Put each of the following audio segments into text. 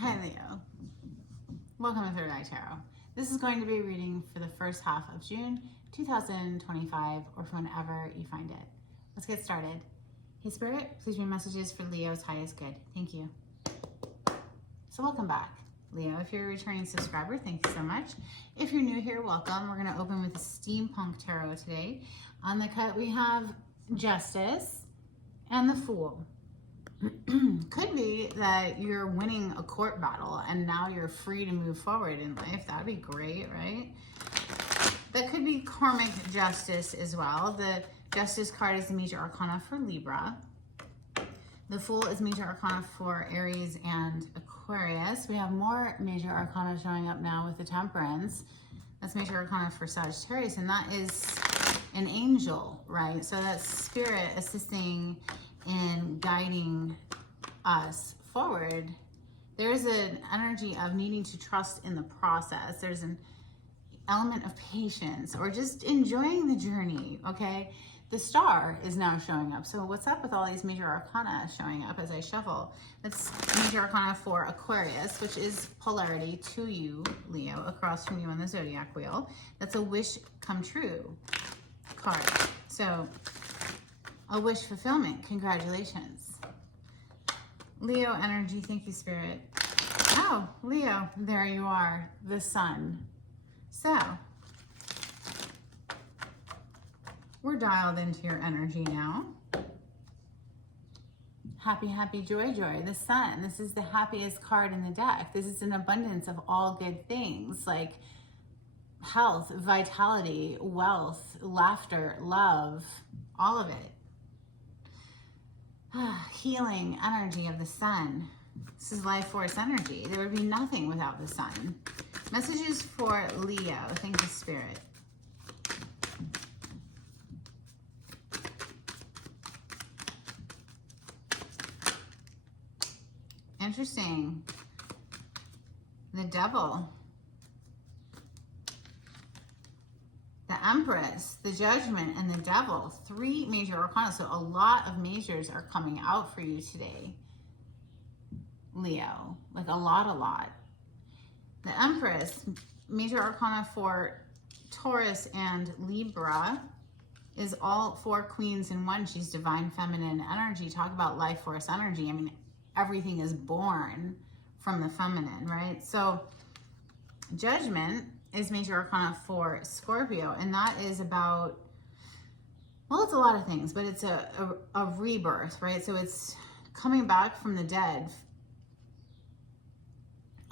Hi Leo, welcome to Third Eye Tarot. This is going to be a reading for the first half of June 2025 or from whenever you find it. Let's get started. Hey Spirit, please read messages for Leo's highest good. Thank you. So welcome back. Leo, if you're a returning subscriber, thank you so much. If you're new here, welcome. We're going to open with the Steampunk Tarot today. On the cut we have Justice and the Fool. Could be that you're winning a court battle and now you're free to move forward in life. That'd be great, right? That could be karmic justice as well. The Justice card is the major arcana for Libra. The Fool is major arcana for Aries and Aquarius. We have more major arcana showing up now with the Temperance. That's major arcana for Sagittarius, and that is an angel, right? So that's spirit assisting in guiding us forward. There's an energy of needing to trust in the process. There's an element of patience or just enjoying the journey, okay? The Star is now showing up. So what's up with all these major arcana showing up as I shuffle? That's major arcana for Aquarius, which is polarity to you, Leo, across from you on the zodiac wheel. That's a wish come true card. So a wish fulfillment. Congratulations. Leo energy. Thank you, Spirit. Oh, Leo, there you are. The Sun. So we're dialed into your energy now. Happy, happy, joy, joy. The Sun. This is the happiest card in the deck. This is an abundance of all good things like health, vitality, wealth, laughter, love, all of it. Healing energy of the Sun. This is life force energy. There would be nothing without the Sun. Messages for Leo. Thank you, Spirit. Interesting. The Devil. The Empress, the Judgment, and the Devil. Three major arcana. So a lot of majors are coming out for you today, Leo. Like a lot. The Empress, major arcana for Taurus and Libra, is all four queens in one. She's divine feminine energy. Talk about life force energy. I mean, everything is born from the feminine, right? So Judgment is major arcana for Scorpio, and that is about, well, it's a lot of things, but it's a rebirth, right? So it's coming back from the dead,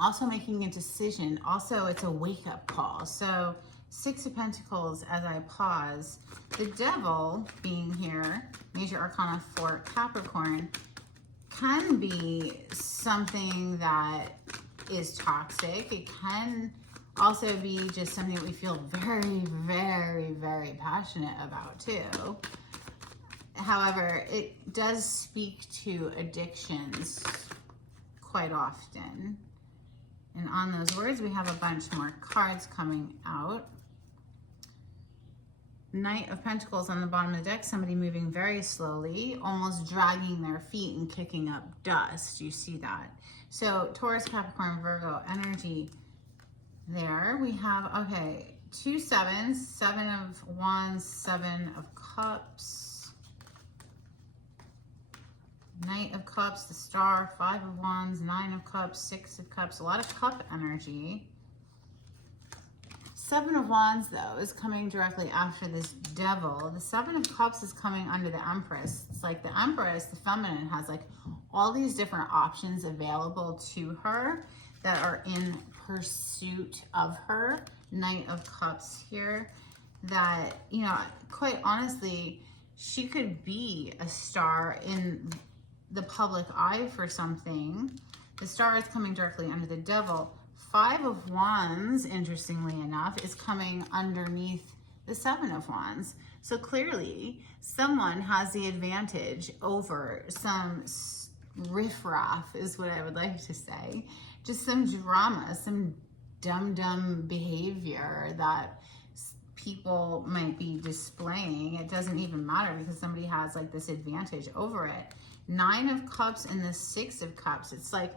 also making a decision. Also, it's a wake-up call. So Six of Pentacles as I pause. The Devil being here, major arcana for Capricorn, can be something that is toxic. It can also be just something that we feel very, very, very passionate about too. However, it does speak to addictions quite often. And on those words, we have a bunch more cards coming out. Knight of Pentacles on the bottom of the deck, somebody moving very slowly, almost dragging their feet and kicking up dust. You see that? So Taurus, Capricorn, Virgo energy there. We have, okay, 2 sevens, 7 of Wands, 7 of Cups, Knight of Cups, the Star, 5 of Wands, 9 of Cups, 6 of Cups, a lot of cup energy. 7 of Wands, though, is coming directly after this Devil. The 7 of Cups is coming under the Empress. It's like the Empress, the feminine, has like all these different options available to her that are in pursuit of her. Knight of Cups here. That, you know, quite honestly, she could be a star in the public eye for something. The Star is coming directly under the Devil. 5 of Wands, interestingly enough, is coming underneath the 7 of Wands. So clearly, someone has the advantage over some riffraff, is what I would like to say. Just some drama, some dumb behavior that people might be displaying. It doesn't even matter because somebody has like this advantage over it. 9 of Cups and the 6 of Cups. It's like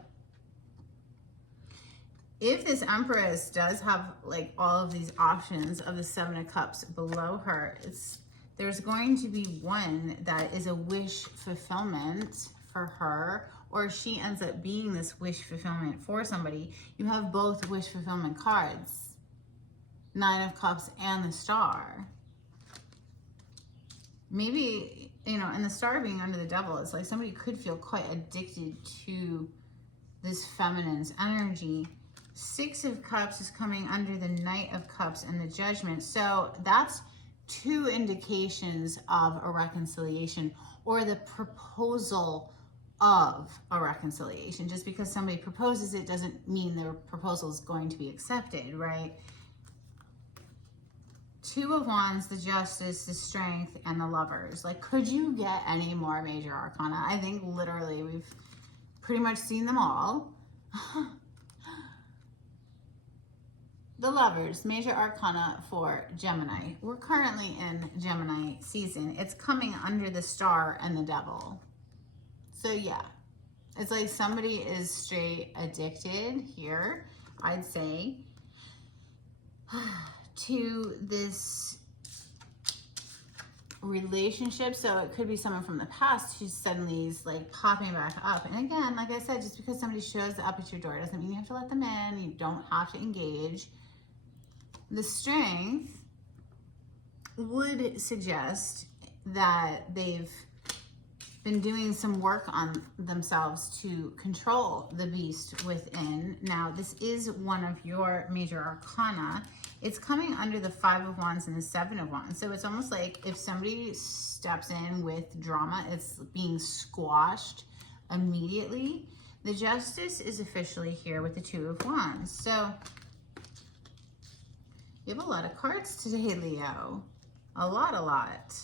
if this Empress does have like all of these options of the Seven of Cups below her, there's going to be one that is a wish fulfillment for her, or she ends up being this wish fulfillment for somebody. You have both wish fulfillment cards, Nine of Cups and the Star. Maybe, you know, and the Star being under the Devil, it's like somebody could feel quite addicted to this feminine's energy. Six of Cups is coming under the Knight of Cups and the Judgment. So that's two indications of a reconciliation, or the proposal of a reconciliation. Just because somebody proposes it doesn't mean their proposal is going to be accepted, right? Two of Wands, the Justice, the Strength, and the Lovers. Like, could you get any more major arcana? I think literally we've pretty much seen them all. The Lovers, major arcana for Gemini. We're currently in Gemini season. It's coming under the Star and the Devil. So yeah, it's like somebody is straight addicted here, I'd say, to this relationship. So it could be someone from the past who suddenly is like popping back up. And again, like I said, just because somebody shows up at your door doesn't mean you have to let them in. You don't have to engage. The Strength would suggest that they've been doing some work on themselves to control the beast within. Now, this is one of your major arcana. It's coming under the Five of Wands and the Seven of Wands. So it's almost like if somebody steps in with drama, it's being squashed immediately. The Justice is officially here with the Two of Wands. So you have a lot of cards today, Leo. A lot.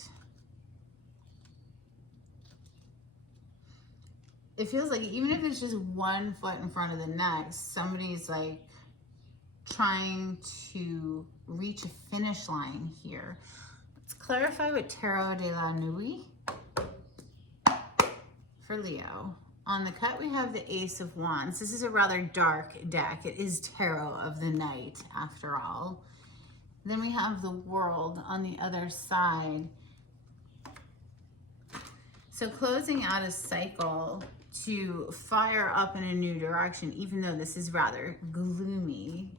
It feels like even if it's just one foot in front of the next, somebody's like trying to reach a finish line here. Let's clarify with Tarot de la Nuit for Leo. On the cut, we have the Ace of Wands. This is a rather dark deck. It is Tarot of the Night, after all. Then we have the World on the other side. So closing out a cycle to fire up in a new direction, even though this is rather gloomy,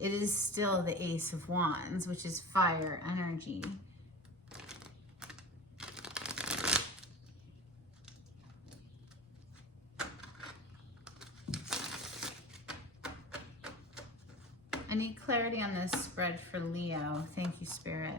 it is still the Ace of Wands, which is fire energy. I need clarity on this spread for Leo. Thank you, Spirit.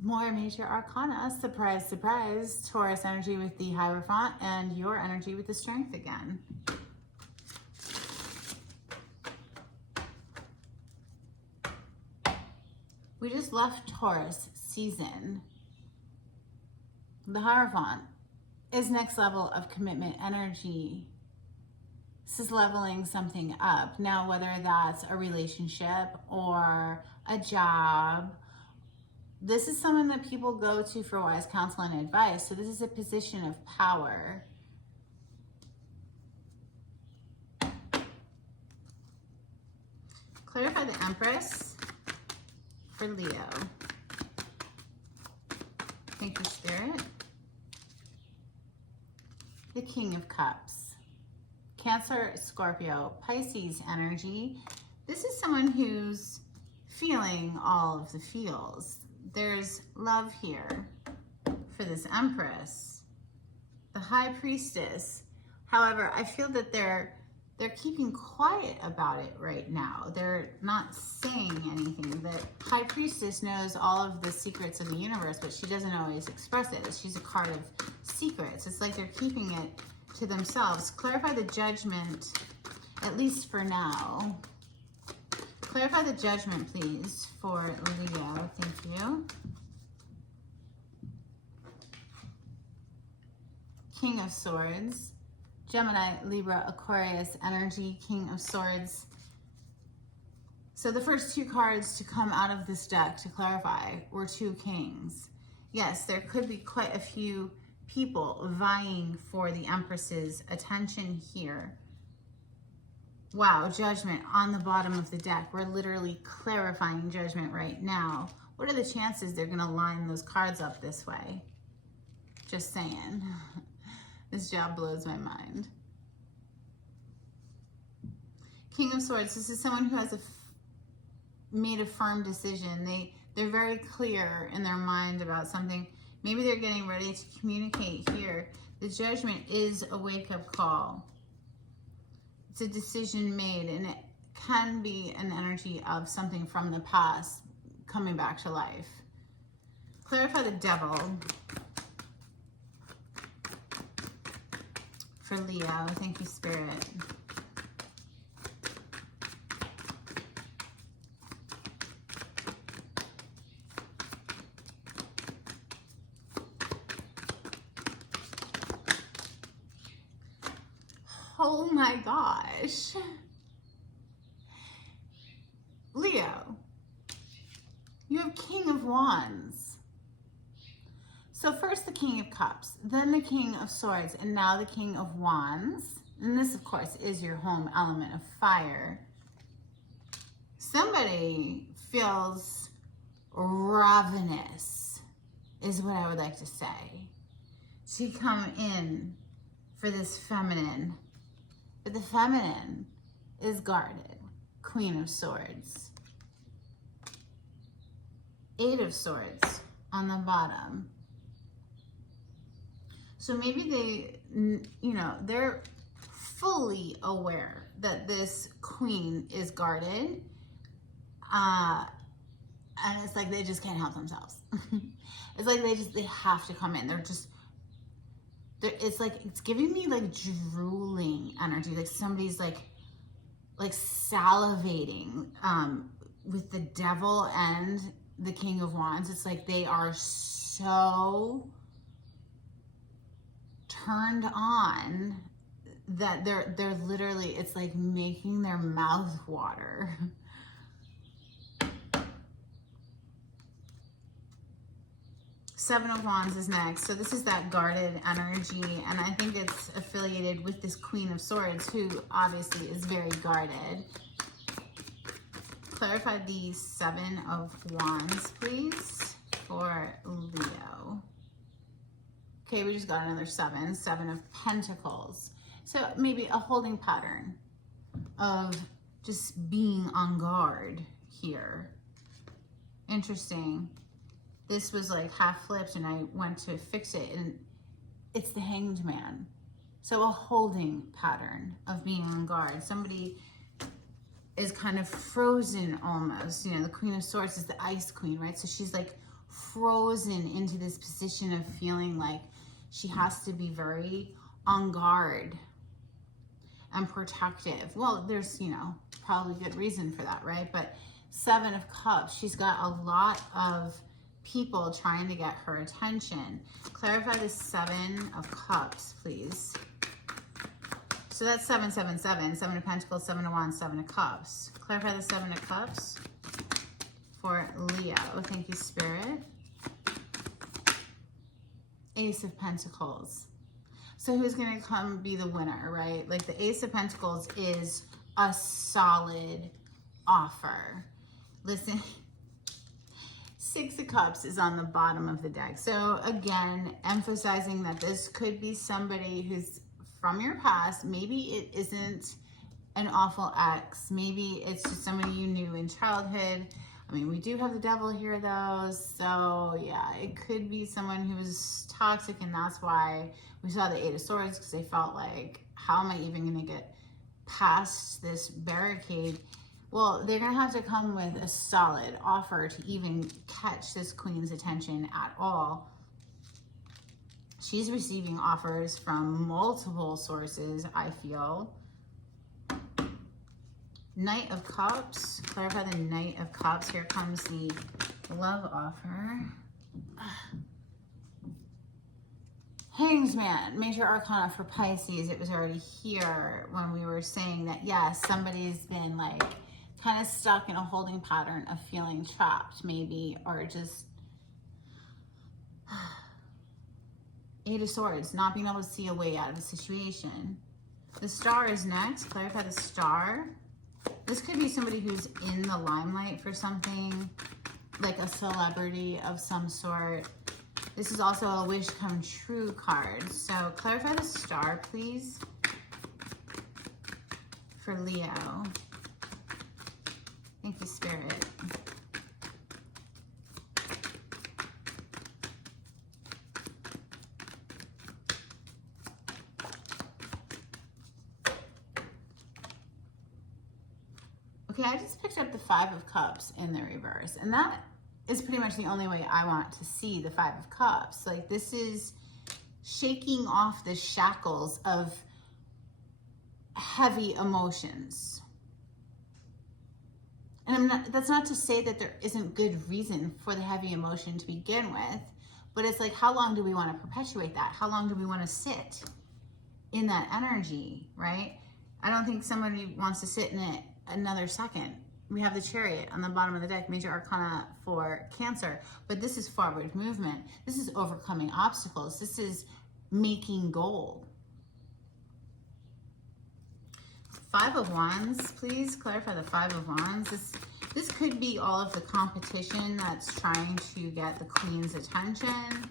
More major arcana. Surprise, surprise. Taurus energy with the Hierophant and your energy with the Strength again. We just left Taurus season. The Hierophant is next level of commitment energy. This is leveling something up. Now, whether that's a relationship or a job, this is someone that people go to for wise counsel and advice. So this is a position of power. Clarify the Empress for Leo. Thank you, Spirit. The King of Cups. Cancer, Scorpio, Pisces energy. This is someone who's feeling all of the feels. There's love here for this Empress. The High Priestess. However, I feel that they're keeping quiet about it right now. They're not saying anything. The High Priestess knows all of the secrets of the universe, but she doesn't always express it. She's a card of secrets. It's like they're keeping it to themselves. Clarify the Judgment, at least for now. Clarify the Judgment, please, for Leo. Thank you. King of Swords. Gemini, Libra, Aquarius, energy, King of Swords. So the first two cards to come out of this deck, to clarify, were two kings. Yes, there could be quite a few people vying for the Empress's attention here. Wow, Judgment on the bottom of the deck. We're literally clarifying Judgment right now. What are the chances they're going to line those cards up this way? Just saying. This job blows my mind. King of Swords. This is someone who has made a firm decision. They're very clear in their mind about something. Maybe they're getting ready to communicate here. The Judgment is a wake-up call. It's a decision made, and it can be an energy of something from the past coming back to life. Clarify the Devil for Leo. Thank you, Spirit. Oh my gosh. Leo, you have King of Wands. So first the King of Cups, then the King of Swords, and now the King of Wands. And this, of course, is your home element of fire. Somebody feels ravenous, is what I would like to say, to come in for this feminine. But the feminine is guarded. Queen of Swords. Eight of Swords on the bottom. So maybe they're fully aware that this queen is guarded. And it's like they just can't help themselves. It's like they have to come in. It's like, it's giving me like drooling energy. Like somebody's like salivating with the Devil and the King of Wands. It's like they are so turned on that they're literally, it's like making their mouth water. Seven of Wands is next. So this is that guarded energy, and I think it's affiliated with this Queen of Swords, who obviously is very guarded. Clarify the Seven of Wands, please, for Leo. Okay, we just got another seven. Seven of Pentacles. So maybe a holding pattern of just being on guard here. Interesting. This was like half flipped and I went to fix it, and it's the Hanged Man. So a holding pattern of being on guard. Somebody is kind of frozen almost. You know, the Queen of Swords is the Ice Queen, right? So she's like frozen into this position of feeling like she has to be very on guard and protective. Well, there's, probably good reason for that, right? But Seven of Cups, she's got a lot of people trying to get her attention. Clarify the Seven of Cups, please. So that's 777, Seven of Pentacles, Seven of Wands, Seven of Cups. Clarify the Seven of Cups for Leo. Thank you, Spirit. Ace of Pentacles. So who's going to come be the winner, right? Like the Ace of Pentacles is a solid offer. Listen, Six of Cups is on the bottom of the deck. So again, emphasizing that this could be somebody who's from your past. Maybe it isn't an awful ex. Maybe it's just somebody you knew in childhood. I mean, we do have the Devil here though. So yeah, it could be someone who was toxic, and that's why we saw the Eight of Swords, because they felt like, how am I even going to get past this barricade? Well, they're going to have to come with a solid offer to even catch this queen's attention at all. She's receiving offers from multiple sources, I feel. Knight of Cups. Clarify the Knight of Cups. Here comes the love offer. Hanged Man, major arcana for Pisces. It was already here when we were saying that, yes, somebody's been like kind of stuck in a holding pattern of feeling trapped maybe, or just Eight of Swords, not being able to see a way out of the situation. The Star is next. Clarify the Star. This could be somebody who's in the limelight for something, like a celebrity of some sort. This is also a wish come true card. So clarify the Star, please, for Leo. Thank you, Spirit. Okay, I just picked up the Five of Cups in the reverse, and that is pretty much the only way I want to see the Five of Cups. Like, this is shaking off the shackles of heavy emotions. And that's not to say that there isn't good reason for the heavy emotion to begin with, but it's like, how long do we want to perpetuate that? How long do we want to sit in that energy, right? I don't think somebody wants to sit in it another second. We have the Chariot on the bottom of the deck, major arcana for Cancer, but this is forward movement. This is overcoming obstacles. This is making gold. Five of Wands, please clarify the Five of Wands. This could be all of the competition that's trying to get the Queen's attention.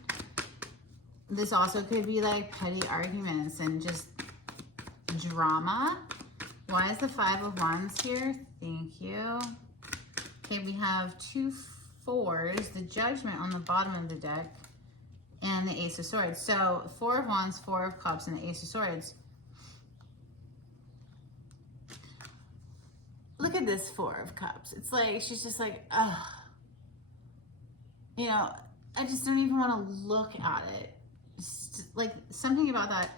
This also could be like petty arguments and just drama. Why is the Five of Wands here? Thank you. Okay, we have two fours, the Judgment on the bottom of the deck, and the Ace of Swords. So Four of Wands, Four of Cups, and the Ace of Swords. Look at this Four of Cups. It's like, she's just like, ugh. You know, I just don't even want to look at it. Just, like, something about that,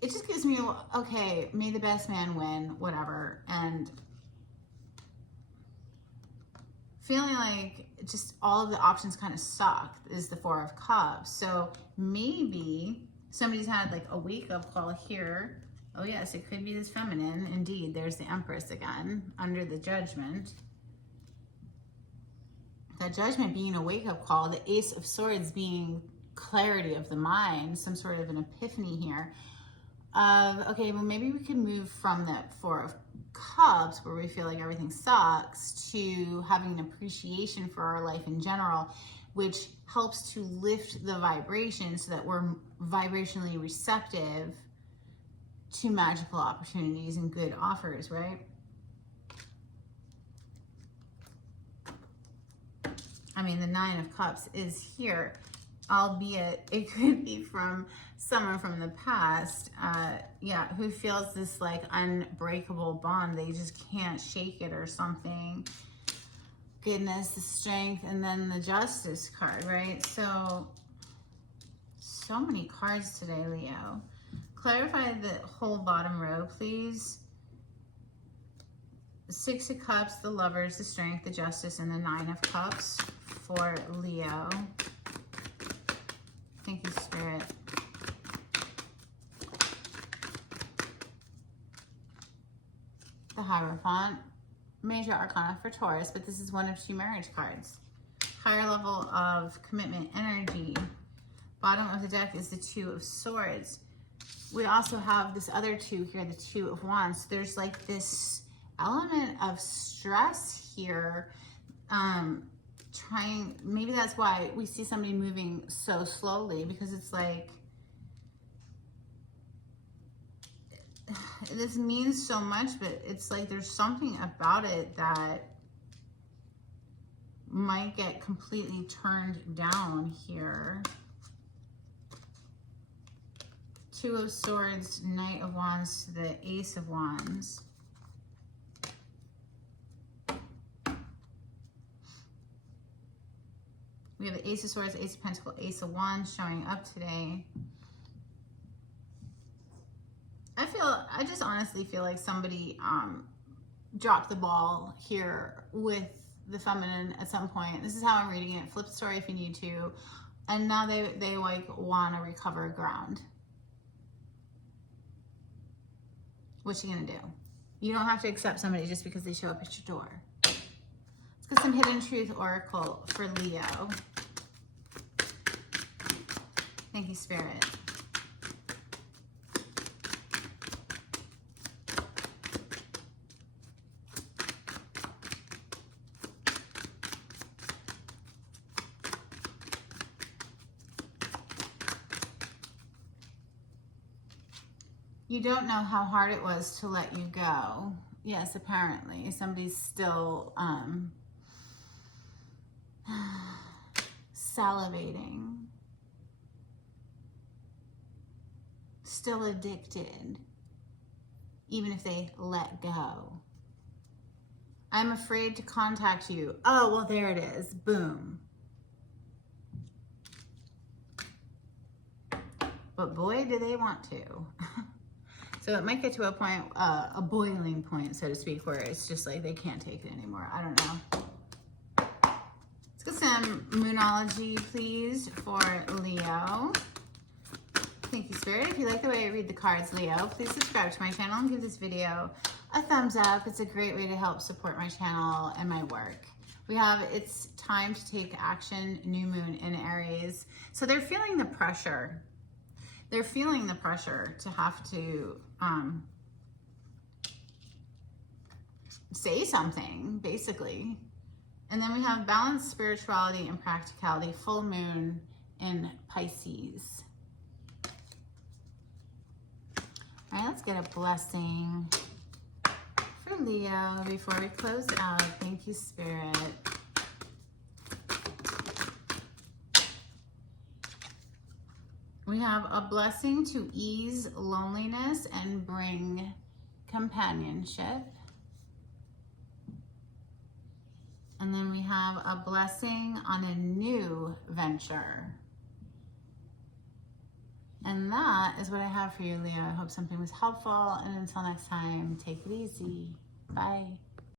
it just gives me, okay, may the best man win, whatever. And feeling like just all of the options kind of suck is the Four of Cups. So maybe somebody's had like a wake-up call here. Oh yes, it could be this feminine. Indeed, there's the Empress again under the Judgment. That Judgment being a wake-up call, the Ace of Swords being clarity of the mind, some sort of an epiphany here. Okay, well, maybe we can move from that Four of Cups, where we feel like everything sucks, to having an appreciation for our life in general, which helps to lift the vibration so that we're vibrationally receptive to magical opportunities and good offers, right? I mean, the Nine of Cups is here, albeit it could be from someone from the past, yeah, who feels this like unbreakable bond. They just can't shake it or something. Goodness, the Strength, and then the Justice card, right? So many cards today, Leo. Clarify the whole bottom row, please. The Six of Cups, the Lovers, the Strength, the Justice, and the Nine of Cups for Leo. Thank you, Spirit. The Hierophant, major arcana for Taurus, but this is one of two marriage cards. Higher level of commitment energy. Bottom of the deck is the Two of Swords. We also have this other two here, the Two of Wands. There's like this element of stress here. Maybe that's why we see somebody moving so slowly, because it's like, this means so much, but it's like there's something about it that might get completely turned down here. Two of Swords, Knight of Wands to the Ace of Wands. We have the Ace of Swords, Ace of Pentacles, Ace of Wands showing up today. I just honestly feel like somebody dropped the ball here with the feminine at some point. This is how I'm reading it. Flip the story if you need to. And now they like want to recover ground. What you gonna do? You don't have to accept somebody just because they show up at your door. Let's get some Hidden Truth Oracle for Leo. Thank you, Spirit. You don't know how hard it was to let you go. Yes, apparently. Somebody's still salivating. Still addicted. Even if they let go. I'm afraid to contact you. Oh, well, there it is. Boom. But boy, do they want to. So it might get to a point, a boiling point, so to speak, where it's just like they can't take it anymore. I don't know. Let's get some Moonology, please, for Leo. Thank you, Spirit. If you like the way I read the cards, Leo, please subscribe to my channel and give this video a thumbs up. It's a great way to help support my channel and my work. We have It's Time to Take Action, New Moon in Aries. So they're feeling the pressure. They're feeling the pressure to have to say something, basically. And then we have Balance, Spirituality, and Practicality, Full Moon in Pisces. All right, let's get a blessing for Leo before we close out. Thank you, Spirit. We have a blessing to ease loneliness and bring companionship. And then we have a blessing on a new venture. And that is what I have for you, Leo. I hope something was helpful. And until next time, take it easy. Bye.